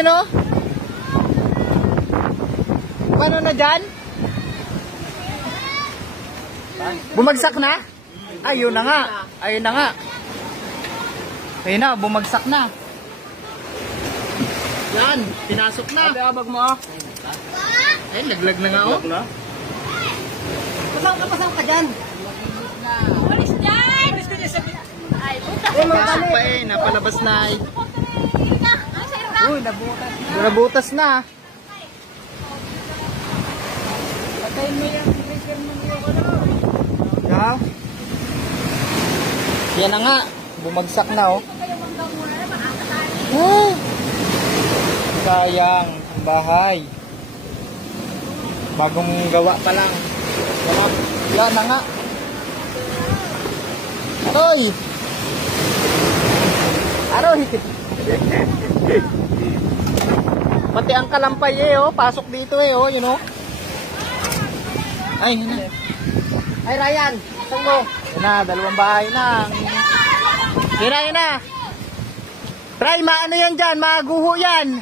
yan oh. Paano na dyan? Bumagsak na? Ayun na nga. Ayun na nga. Ayun na, bumagsak na. Yan, pinasok na. Ate, abag mo ah. Ay, laglag na nga oh. Pasang ka dyan. Walis dyan! Walis ka dyan sa... Ay, puta. Pasok pa eh, napalabas na eh. Uy, nabutas na. Nabutas na. Patayin mo yung breaker mo yung ano. Yeah. Yan na nga, bumagsak na oh. Oh. Sayang ang bahay. Bagong gawa pa lang. Yan na nga. Aroy! Aroy! Pati ang kalampay eh oh, pasok dito eh oh, you know. Ay, yun na. Ay, Ryan, saan mo? Yun na, dalawang bahay na. Yun na, yun na. Try, maano yan dyan, maguho yan.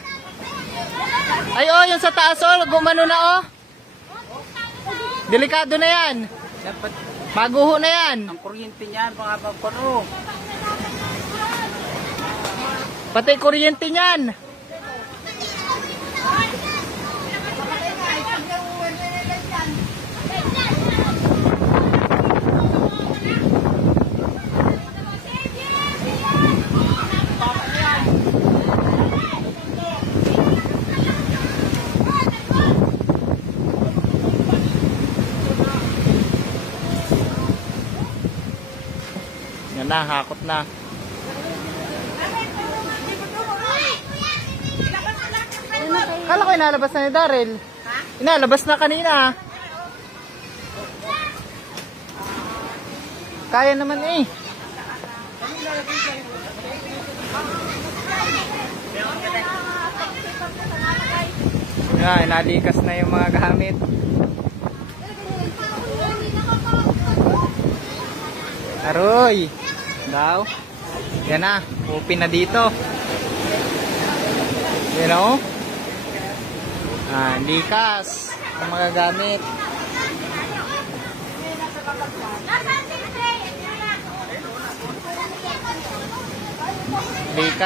Ay, oh, yung sa taas oh, gumano na oh. Delikado na yan. Dapat Maguho na yan. ang kuryente niyan, mga pagparo. Pati kuryente niyan. Yan na, hakot na. Kala ko inalabas na ni Daryl. Inalabas na kanina. Kaya naman eh. Yan, inalikas na yung mga gamit. Aroy! Daw. Yan na, open na dito. You know? Likas ang mga gamit. Likas.